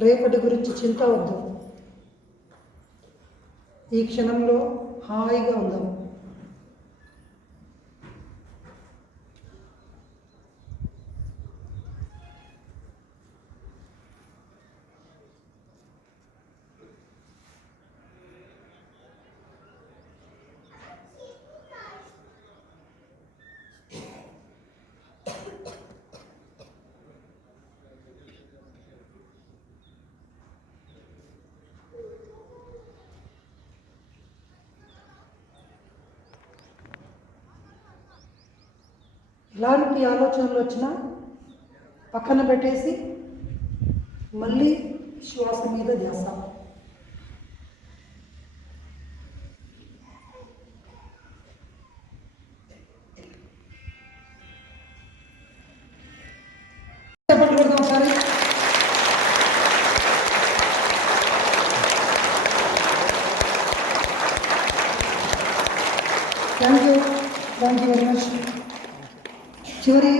రేపటి గురించి చింత వద్దు. ఈ క్షణంలో హాయిగా ఉందాం. ఎలాంటి ఆలోచనలు వచ్చినా పక్కన పెట్టేసి మళ్ళీ శ్వాస మీద ధ్యాస. Thank you. ఒకసారి థ్యాంక్ యూ థ్యాంక్ యూ చివరి